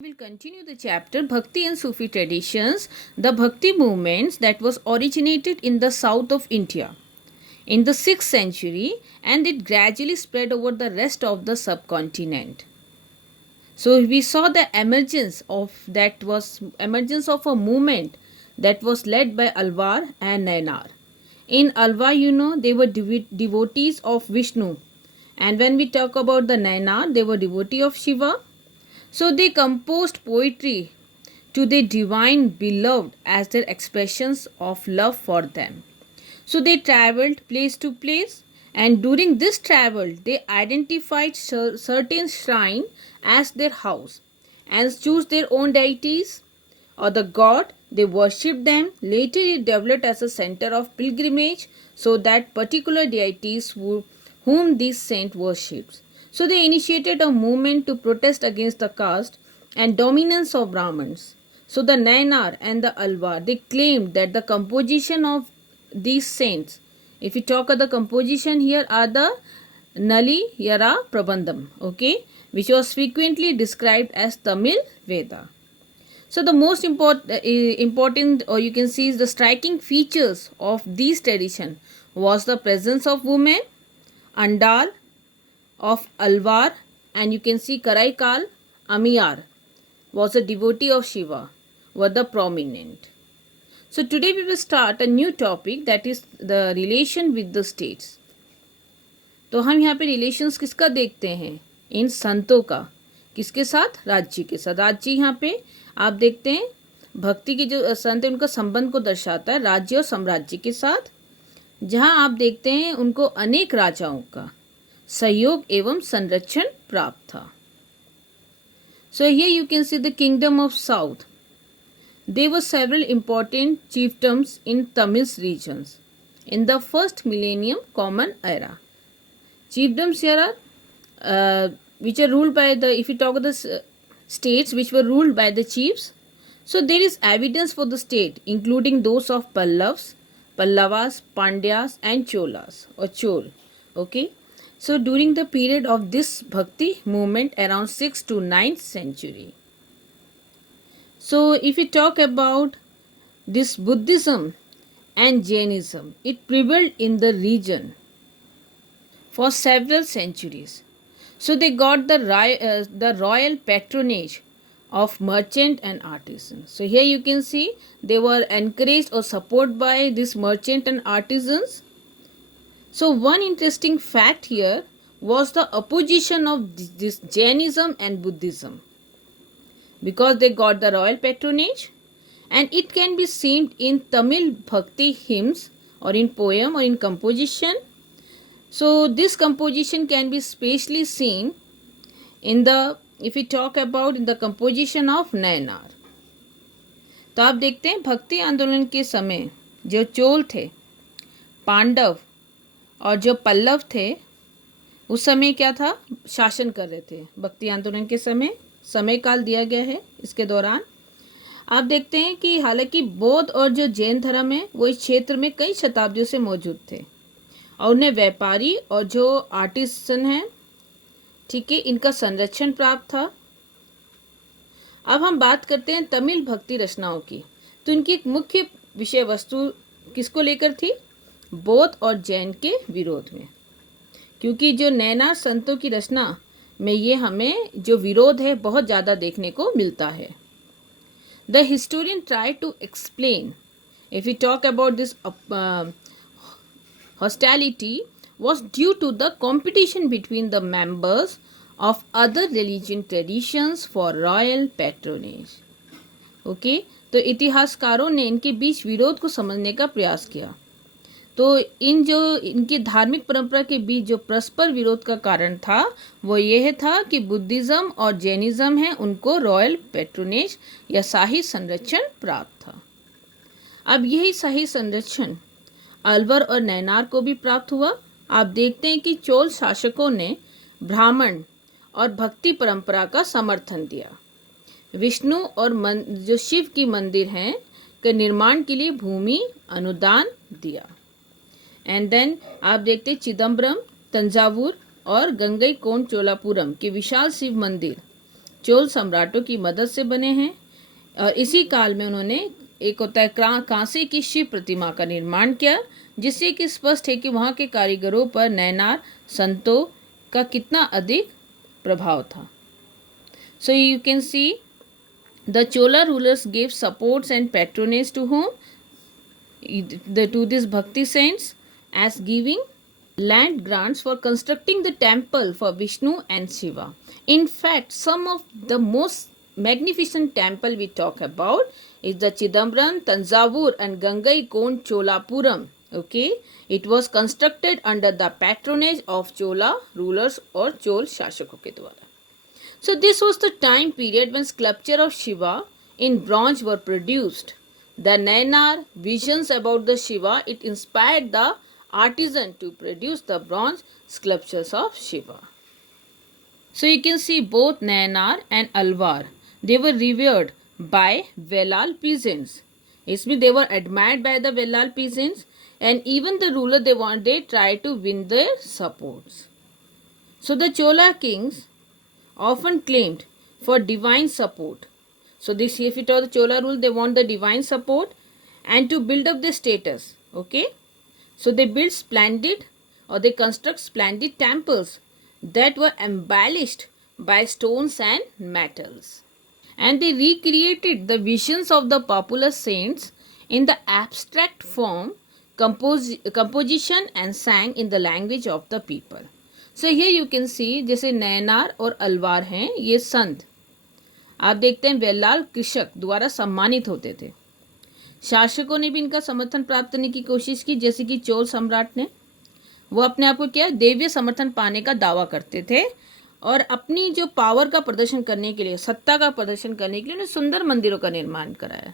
We will continue the chapter Bhakti and Sufi traditions, the Bhakti movements that was originated in the south of India in the 6th century, and it gradually spread over the rest of the subcontinent. So we saw the emergence of a movement that was led by Alvar and Nainar. In Alvar, they were devotees of Vishnu, and when we talk about the Nainar, they were devotee of Shiva. So they composed poetry to their divine beloved as their expressions of love for them. So they traveled place to place, and during this travel they identified certain shrine as their house and choose their own deities or the god. They worshipped them. Later it developed as a center of pilgrimage, so that particular deities whom this saint worships. So they initiated a movement to protest against the caste and dominance of Brahmins. So the Nainar and the Alvar, they claimed that the composition of these saints, if we talk of the composition here, are the Nali Yara Prabandham, okay, which was frequently described as Tamil Veda. So the most important, or you can see, is the striking features of these tradition was the presence of women. Andal of Alvar, and you can see Karaikal Amiyar was a devotee of Shiva, were the prominent. So today we will start a new topic, that is the relation with the states. तो हम यहाँ पे relations किसका देखते हैं? इन संतों का किसके साथ? राज्य के साथ। राज्य यहाँ पे आप देखते हैं भक्ति के जो संत है उनका संबंध को दर्शाता है राज्य और साम्राज्य के साथ, जहाँ आप देखते हैं उनको अनेक राजाओं का सहयोग एवं संरक्षण प्राप्त था. So here you can see the kingdom of south. There were several important chiefdoms in Tamil regions in the first millennium common era. Chiefdoms here are which are ruled by the, if you talk of the states which were ruled by the chiefs. So there is evidence for the state including those of Pallavas, Pandyas and Cholas or Chol. Okay. So during the period of this Bhakti movement around 6th to 9th century. So if we talk about this Buddhism and Jainism, it prevailed in the region for several centuries. So they got the royal patronage of merchant and artisans. So here you can see they were encouraged or supported by these merchant and artisans. So one interesting fact here was the opposition of this Jainism and Buddhism, because they got the royal patronage, and it can be seen in Tamil Bhakti hymns or in poem or in composition. So this composition can be specially seen in the, if we talk about in the composition of Nainar. तो आप देखते हैं भक्ति आंदोलन के समय जो चोल थे, पांडव और जो पल्लव थे, उस समय क्या था, शासन कर रहे थे. भक्ति आंदोलन के समय काल दिया गया है. इसके दौरान आप देखते हैं कि हालांकि बौद्ध और जो जैन धर्म है वो इस क्षेत्र में कई शताब्दियों से मौजूद थे और उन्हें व्यापारी और जो आर्टिसन हैं, ठीक है, इनका संरक्षण प्राप्त था. अब हम बात करते हैं तमिल भक्ति रचनाओं की. तो इनकी एक मुख्य विषय वस्तु किसको लेकर थी? बौद्ध और जैन के विरोध में, क्योंकि जो नैना संतों की रचना में ये हमें जो विरोध है बहुत ज़्यादा देखने को मिलता है. The historian try to explain, if you talk about this hostility was due to the competition between the members of other religion traditions for royal patronage. Okay, तो इतिहासकारों ने इनके बीच विरोध को समझने का प्रयास किया. तो इनकी धार्मिक परंपरा के बीच जो परस्पर विरोध का कारण था वो यह था कि बुद्धिज्म और जैनिज्म है उनको रॉयल पैट्रोनेज या शाही संरक्षण प्राप्त था. अब यही शाही संरक्षण अलवर और नैनार को भी प्राप्त हुआ. आप देखते हैं कि चोल शासकों ने ब्राह्मण और भक्ति परंपरा का समर्थन दिया. विष्णु और जो शिव की मंदिर हैं के निर्माण के लिए भूमि अनुदान दिया. एंड देन आप देखते हैं चिदम्बरम, तंजावुर और गंगई कोंड चोलापुरम के विशाल शिव मंदिर चोल सम्राटों की मदद से बने हैं। और इसी काल में उन्होंने एक होता है कांसे की शिव प्रतिमा का निर्माण किया, जिससे कि स्पष्ट है कि वहाँ के कारीगरों पर नैनार संतों का कितना अधिक प्रभाव था। So you can see the Chola rulers gave supports and patronage to whom? To these bhakti saints, as giving land grants for constructing the temple for Vishnu and Shiva. In fact, some of the most magnificent temple we talk about is the Chidambaram, Tanjavur and Gangaikon Cholapuram. Okay, it was constructed under the patronage of Chola rulers or Chol शासकों के द्वारा. So this was the time period when sculpture of Shiva in bronze were produced. The Nainar visions about the Shiva, it inspired the artisan to produce the bronze sculptures of Shiva. So you can see both Nainar and Alvar, they were revered by Velal peasants. Isme they were admired by the Velal peasants, and even the ruler they tried to win their supports. So the Chola kings often claimed for divine support. So this, if it was the Chola rule, they want the divine support and to build up their status. Okay, so they build splendid or they construct splendid temples that were embellished by stones and metals, and they recreated the visions of the popular saints in the abstract form, composition and sang in the language of the people. So here you can see जैसे नैनार और अलवार हैं, ये संत आप देखते हैं वेलाल कृषक द्वारा सम्मानित होते थे। शासकों ने भी इनका समर्थन प्राप्त करने की कोशिश की, जैसे कि चोल सम्राट ने, वो अपने आप को क्या देवीय समर्थन पाने का दावा करते थे और अपनी जो पावर का प्रदर्शन करने के लिए, सत्ता का प्रदर्शन करने के लिए उन्हें सुंदर मंदिरों का निर्माण कराया।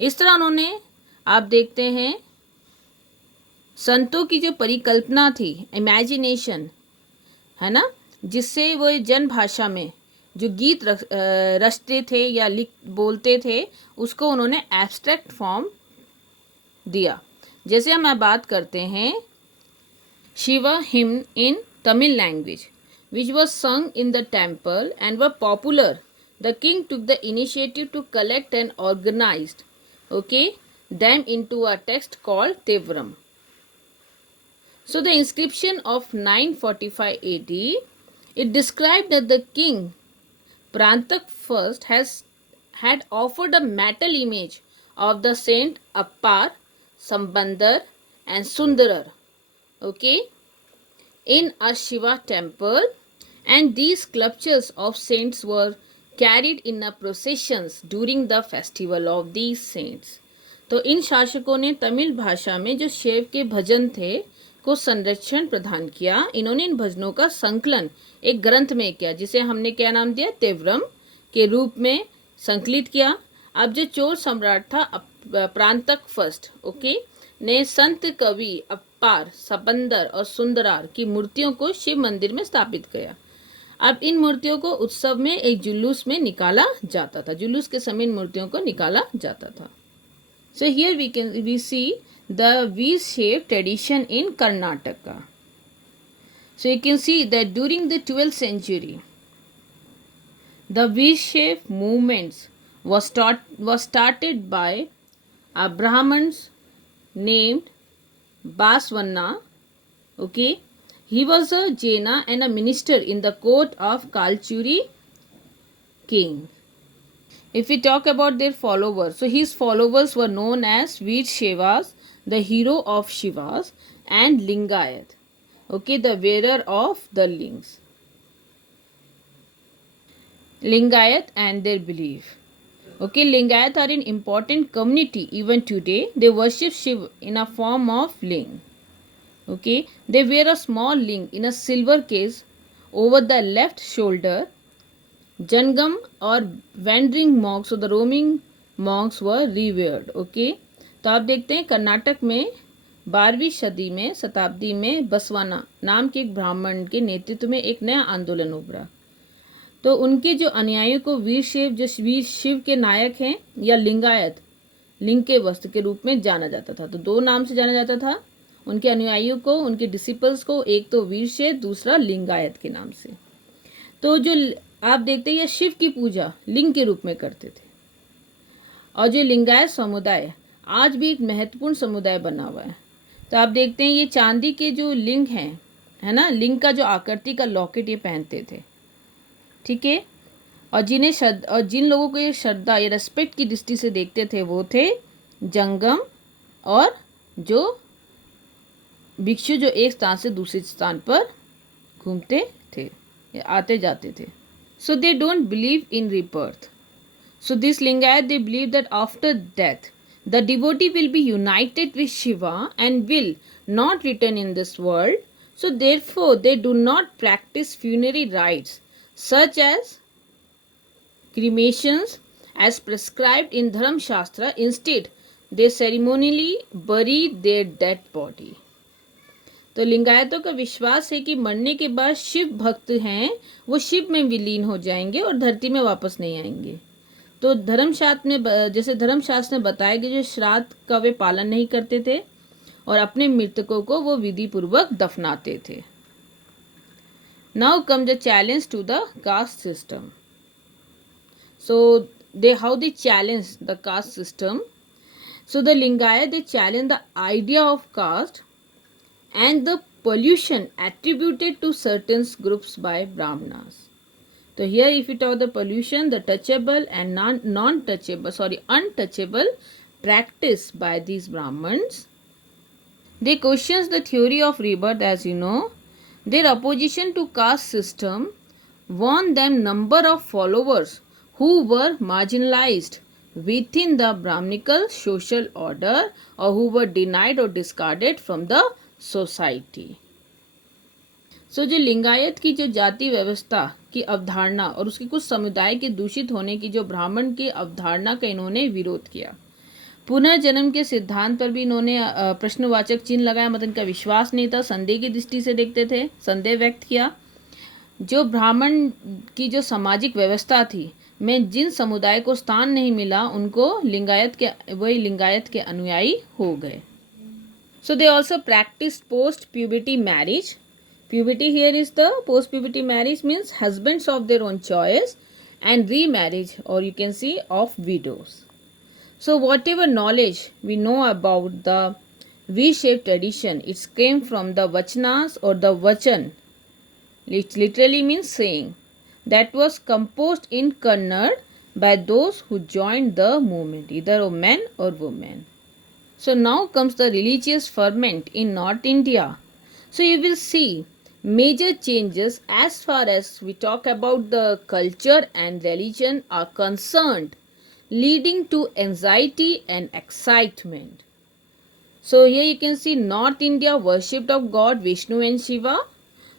इस तरह उन्होंने, आप देखते हैं, संतों की जो परिकल्पना थी, इमेजिनेशन है ना, जिससे वो जन भाषा में जो गीत रचते थे या बोलते थे, उसको उन्होंने एब्स्ट्रैक्ट फॉर्म दिया। जैसे हम बात करते हैं Shiva hymn in Tamil language which was sung in the temple and were popular, the king took the initiative to collect and organised them into a text called Tevram. So the inscription of 945 AD, it described that the king Prantak I had offered a metal image of the saint Appar, Sambandar and Sundarar, in a Shiva temple, and these sculptures of saints were carried in a processions during the festival of these saints. तो इन शासकों ने तमिल भाषा में जो शिव के भजन थे को संरक्षण प्रदान किया। इन्होंने इन भजनों का संकलन एक ग्रंथ में किया, जिसे हमने क्या नाम दिया, तेवरम के रूप में संकलित किया। अब जो चोल सम्राट था प्रांतक फर्स्ट ने संत कवि अप्पार, सबंदर और सुंदरार की मूर्तियों को शिव मंदिर में स्थापित किया। अब इन मूर्तियों को उत्सव में एक जुलूस में निकाला जाता था, जुलूस के समय इन मूर्तियों को निकाला जाता था। So here we see the V-shaped tradition in Karnataka. So you can see that during the 12th century, the V-shaped movements was started by a Brahmins named Baswanna. He was a Jaina and a minister in the court of Kalchuri king. If we talk about their followers, so his followers were known as Veer Shevas, the hero of Shivas, and Lingayat, the wearer of the lings. Lingayat and their belief. Lingayat are an important community even today. They worship Shiva in a form of ling. They wear a small ling in a silver case over the left shoulder. Jangam और wandering monks और the roaming monks were revered. तो आप देखते हैं कर्नाटक में 12वीं शताब्दी में बसवाना नाम के एक ब्राह्मण के नेतृत्व में एक नया आंदोलन उभरा। तो उनके जो अनुयायियों को वीर शिव के नायक हैं या लिंगायत, लिंग के वस्त्र के रूप में जाना जाता था। तो दो नाम से जाना जाता था उनके अनुयायियों को, उनके डिसिपल्स को, एक तो वीर शिव, दूसरा लिंगायत के नाम से। तो जो आप देखते हैं ये शिव की पूजा लिंग के रूप में करते थे। और जो लिंगायत समुदाय आज भी एक महत्वपूर्ण समुदाय बना हुआ है। तो आप देखते हैं ये चांदी के जो लिंग हैं, है ना, लिंग का जो आकृति का लॉकेट ये पहनते थे, ठीक है। और जिन लोगों को ये श्रद्धा या रेस्पेक्ट की दृष्टि से देखते थे वो थे जंगम और जो भिक्षु, जो एक स्थान से दूसरे स्थान पर घूमते थे या आते जाते थे। So they don't believe in rebirth. So this Lingayat, they believe that after death, the devotee will be united with Shiva and will not return in this world. So therefore, they do not practice funerary rites such as cremations as prescribed in Dharam Shastra. Instead, they ceremonially bury their dead body. तो लिंगायतों का विश्वास है कि मरने के बाद शिव भक्त हैं वो शिव में विलीन हो जाएंगे और धरती में वापस नहीं आएंगे। तो धर्मशास्त्र में, जैसे धर्मशास्त्र में बताया कि जो श्राद्ध का वे पालन नहीं करते थे और अपने मृतकों को वो विधि पूर्वक दफनाते थे। Now come the challenge to the caste system. So how they challenge the caste system. So the Lingayat, they challenge the idea of caste and the pollution attributed to certain groups by Brahmanas. So here if you talk the pollution, the touchable and untouchable practice by these Brahmins. They questions the theory of rebirth, as you know. Their opposition to caste system won them number of followers who were marginalized within the Brahminical social order or who were denied or discarded from the society. सो जो लिंगायत की जो जाति व्यवस्था की अवधारणा और उसके कुछ समुदाय के दूषित होने की जो ब्राह्मण की अवधारणा का इन्होंने विरोध किया। पुनर्जन्म के सिद्धांत पर भी इन्होंने प्रश्नवाचक चिन्ह लगाया, मतलब इनका विश्वास नहीं था, संदेह की दृष्टि से देखते थे, संदेह व्यक्त किया। जो ब्राह्मण की जो सामाजिक व्यवस्था थी में जिन समुदाय को स्थान नहीं मिला उनको लिंगायत के अनुयायी हो गए। So they also practiced post-puberty marriage. Puberty here is the post-puberty marriage means husbands of their own choice and remarriage, or you can see of widows. So whatever knowledge we know about the V-shaped tradition, it came from the Vachanas or the Vachan. It literally means saying. That was composed in Kannada by those who joined the movement, either men or women. So now comes the religious ferment in North India. So you will see major changes as far as we talk about the culture and religion are concerned, leading to anxiety and excitement. So here you can see North India worshipped of God Vishnu and Shiva.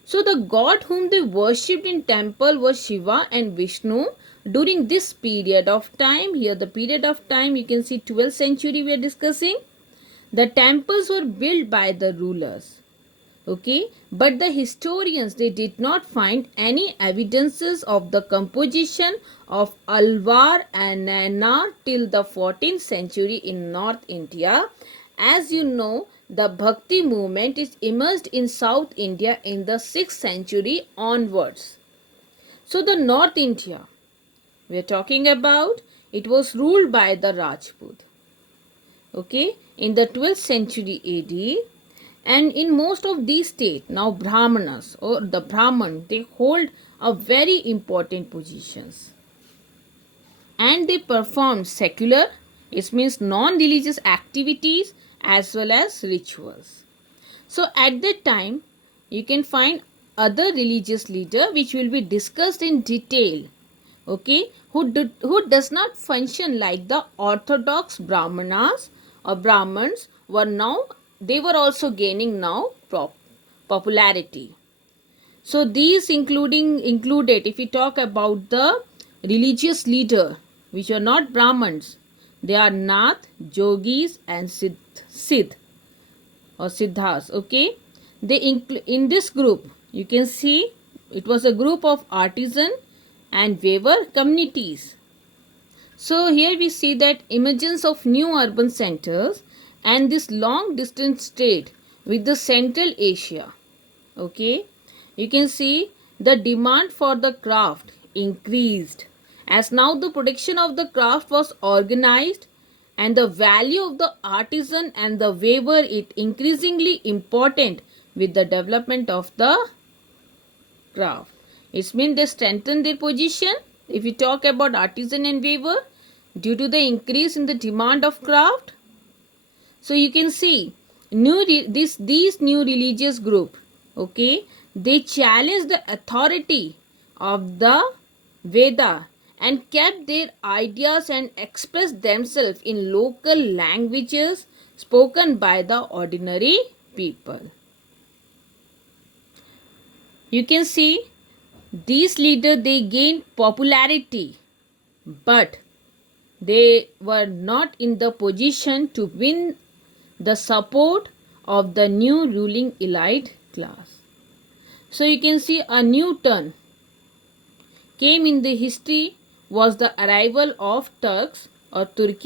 So the god whom they worshipped in temple was Shiva and Vishnu during this period of time. Here the period of time you can see 12th century we are discussing. The temples were built by the rulers, okay, but the historians, they did not find any evidences of the composition of Alwar and Nayanar till the 14th century in North India. As you know, the Bhakti movement is emerged in South India in the 6th century onwards. So the North India we are talking about, it was ruled by the Rajput, okay, in the 12th century AD, and in most of these states now Brahmanas or the Brahman, they hold a very important positions and they perform secular, it means non-religious activities as well as rituals. So at that time you can find other religious leader which will be discussed in detail, okay, who does not function like the orthodox Brahmanas or Brahmins were now, they were also gaining now popularity. So these included, if we talk about the religious leader which are not Brahmins, they are Nath, Yogis and Siddh or Siddhas, okay. They in this group you can see it was a group of artisan and weaver communities. So here we see that emergence of new urban centers and this long distance trade with the Central Asia, okay. You can see the demand for the craft increased, as now the production of the craft was organized and the value of the artisan and the weaver is increasingly important with the development of the craft. It means they strengthen their position. If you talk about artisan and weaver, due to the increase in the demand of craft, so you can see these new religious group, okay, they challenge the authority of the Veda and kept their ideas and expressed themselves in local languages spoken by the ordinary people. You can see these leaders, they gained popularity, but they were not in the position to win the support of the new ruling elite class. So you can see a new turn came in the history was the arrival of Turks or Turk,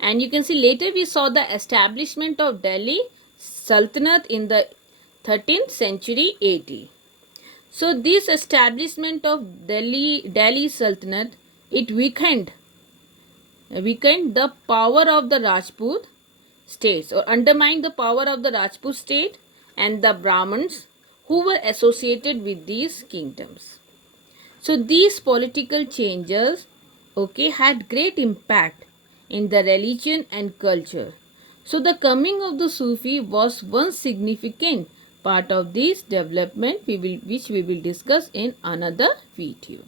and you can see later we saw the establishment of Delhi Sultanate in the 13th century AD. So this establishment of Delhi Sultanate, it weakened the power of the Rajput states or undermined the power of the Rajput state and the Brahmins who were associated with these kingdoms. So these political changes, okay, had great impact in the religion and culture. So the coming of the Sufi was one significant part of this development which we will discuss in another video.